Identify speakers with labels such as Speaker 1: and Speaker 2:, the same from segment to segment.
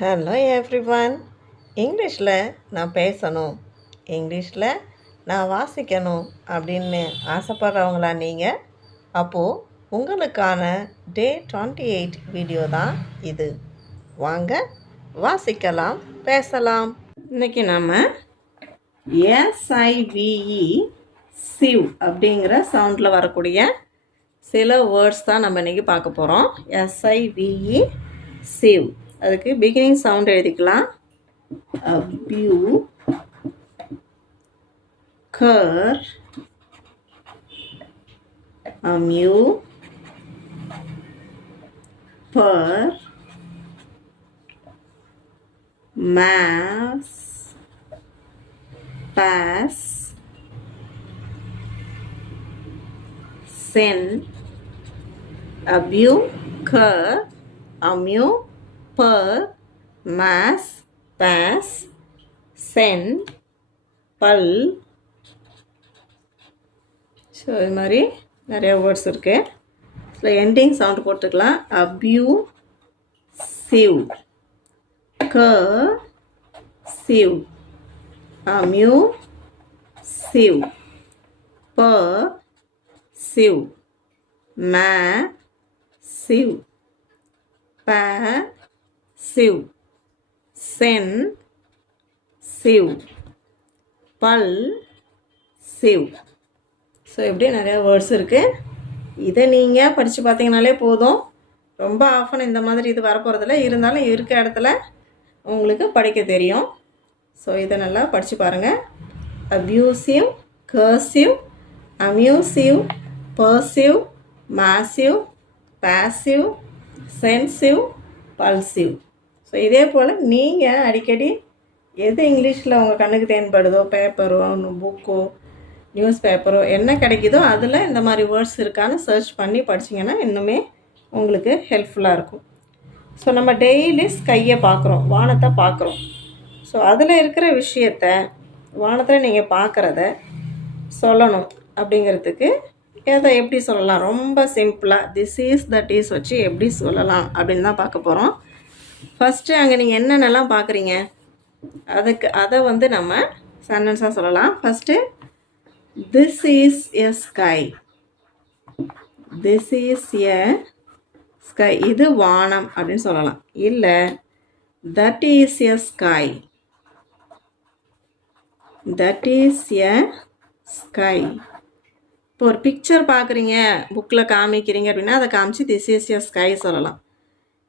Speaker 1: Hello everyone இங்கிலீஷில் நான் பேசணும். இங்கிலீஷில் நான் வாசிக்கணும் அப்படின்னு ஆசைப்பட்றவங்களா நீங்கள் அப்போது உங்களுக்கான டே டுவெண்ட்டி எயிட் வீடியோ தான் இது. வாங்க வாசிக்கலாம் பேசலாம். இன்றைக்கி நாம் எஸ்ஐவிஇ சிவ் அப்படிங்கிற சவுண்டில் வரக்கூடிய சில வேர்ட்ஸ் தான் நம்ம இன்றைக்கி பார்க்க போகிறோம் எஸ்ஐவிஇ சிவ். அதுக்கு பிகினிங் சவுண்ட் எழுதிக்கலாம். அப்யூ கர் அம்யூ பர் mass pass sin அப்யூ cur அம்யூ per mass pass sen பல் ஸோ இது மாதிரி நிறைய வேர்ட்ஸ் இருக்குது ஸோ எண்டிங் சவுண்ட் போட்டுக்கலாம். அப்யூ சிவ் க சிவ் அம்யூ சிவ் ப சிவ் ம சிவ் ப சிவ். சென் சிவ். பல் சிவ். ஸோ இப்படி நிறையா வேர்ட்ஸ் இருக்குது இதை நீங்கள் படித்து பார்த்தீங்கனாலே போதும். ரொம்ப ஆஃபன் இந்த மாதிரி இது வரப்போகிறதில்ல இருந்தாலும் இருக்க இடத்துல உங்களுக்கு படிக்க தெரியும். ஸோ இதை நல்லா படித்து பாருங்கள் abusive cursive amusive pursive massive passive sensive pulsive so இதே போல் நீங்கள் அடிக்கடி எது இங்கிலீஷில் உங்கள் கண்ணுக்கு தேன்படுதோ பேப்பரோ புக்கோ நியூஸ் பேப்பரோ என்ன கிடைக்குதோ அதில் இந்த மாதிரி வேர்ட்ஸ் இருக்கான்னு சர்ச் பண்ணி படிச்சிங்கன்னா இன்னுமே உங்களுக்கு ஹெல்ப்ஃபுல்லாக இருக்கும். ஸோ நம்ம டெய்லி ஸ்கையை பார்க்குறோம் வானத்தை பார்க்குறோம். ஸோ அதில் இருக்கிற விஷயத்த வானத்தில் நீங்கள் பார்க்குறத சொல்லணும் அப்படிங்கிறதுக்கு எதை எப்படி சொல்லலாம்? ரொம்ப சிம்பிளாக திஸ் இஸ் தட் இஸ் வச்சு எப்படி சொல்லலாம் அப்படின்னு தான் பார்க்க போகிறோம் ஃபஸ்ட்டு அங்கே நீங்கள் என்னென்னலாம் பார்க்குறீங்க அதுக்கு அதை வந்து நம்ம சென்டென்ஸாக சொல்லலாம். First this is a sky this is a sky இது வானம் அப்படின்னு சொல்லலாம். இல்லை that is a sky that is a sky இப்போ ஒரு பிக்சர் பார்க்குறீங்க புக்கில் காமிக்கிறீங்க அப்படின்னா அதை காமிச்சு திஸ் இஸ் எ ஸ்கை சொல்லலாம்.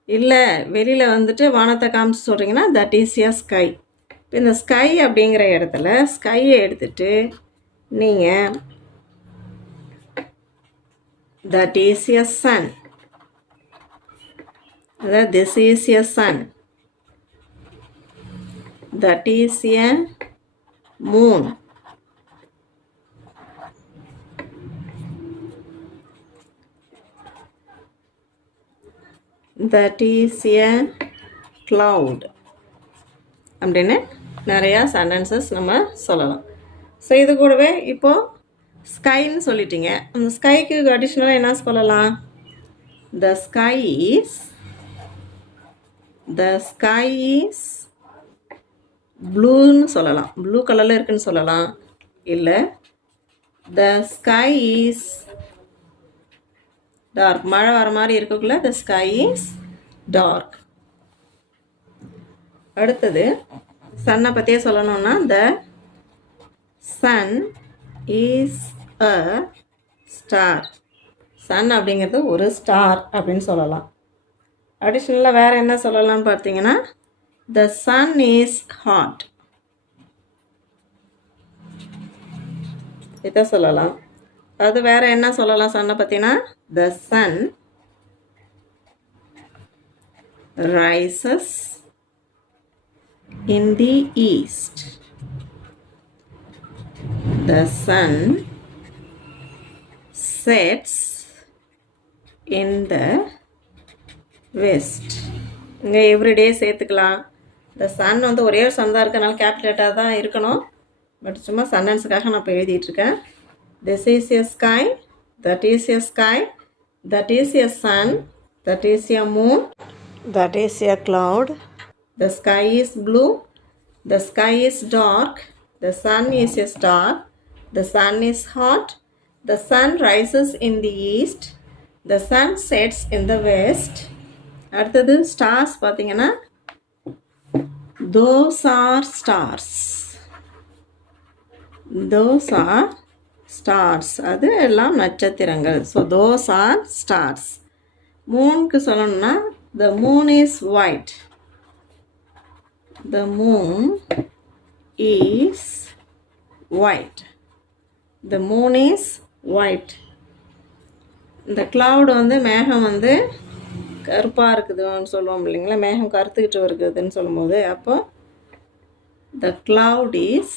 Speaker 1: இல்லை வெளியில் வந்துட்டு வானத்தை காமிச்சு சொல்கிறீங்கன்னா தட் இஸ் எ ஸ்கை இப்போ இந்த ஸ்கை அப்படிங்கிற இடத்துல ஸ்கையை எடுத்துட்டு நீங்கள் தட் இஸ் எ சன் அதாவது this is a sun that is a moon that is a cloud அப்படின்னு நிறையா சென்டென்சஸ் நம்ம சொல்லலாம். ஸோ இது கூடவே இப்போது ஸ்கைன்னு சொல்லிட்டீங்க. அந்த ஸ்கைக்கு அடிஷ்னலாக என்ன சொல்லலாம்? The sky is the sky is ப்ளூன்னு சொல்லலாம். ப்ளூ கலரில் இருக்குன்னு சொல்லலாம். இல்லை த ஸ்கை இஸ் டார்க் மழை வர மாதிரி இருக்கக்குள்ள த ஸ்கை இஸ் டார்க் அடுத்தது சன்னை பற்றியே சொல்லணும்னா the sun is a star sun அப்படிங்கிறது ஒரு ஸ்டார் அப்படின்னு சொல்லலாம். அடிஷ்னலாக வேறு என்ன சொல்லலாம்னு பார்த்தீங்கன்னா த சன் இஸ் ஹாட் இதை சொல்லலாம். அது வேறு என்ன சொல்லலாம் சன்னை பார்த்தீங்கன்னா the sun rises in the east. The sun sets in the west. இங்கே எவ்ரிடே சேர்த்துக்கலாம் இந்த சன் வந்து ஒரே ஒரு சன் தான் இருக்கனால கேப்டேட்டாக தான் இருக்கணும் பட் சும்மா சன்னன்ஸுக்காக நான் இப்போ எழுதிட்டுருக்கேன் This is a sky that is a sky that is a sun that is a moon that is a cloud The sky is blue. The sky is dark. The sun is a star. The sun is hot. The sun rises in the east. The sun sets in the west. அடுத்தது stars பார்த்தீங்கன்னா those are stars those are stars. அது எல்லாம் நட்சத்திரங்கள். So those are stars மூனுக்கு சொல்லணும்னா the moon is white the moon is white the moon is white இந்த cloud வந்து மேகம் வந்து கருப்பாக இருக்குதுன்னு சொல்லுவோம் இல்லைங்களா? மேகம் கருத்துக்கிட்டு இருக்குதுன்னு சொல்லும்போது அப்போ த க்ளவுட் இஸ்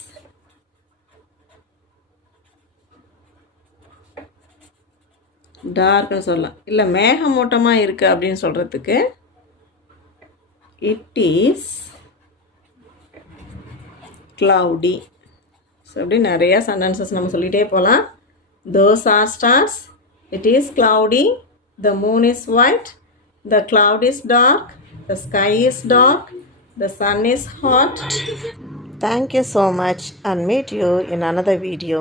Speaker 1: டார்க்னு சொல்லலாம். இல்லை மேகமூட்டமாக இருக்குது அப்படின்னு சொல்கிறதுக்கு இட் இஸ் க்ளவுடி ஸோ அப்படி நிறையா சென்டென்சஸ் நம்ம சொல்லிகிட்டே போகலாம் those are stars it is cloudy the moon is white the cloud is dark the sky is dark the sun is hot thank you so much and meet you in another video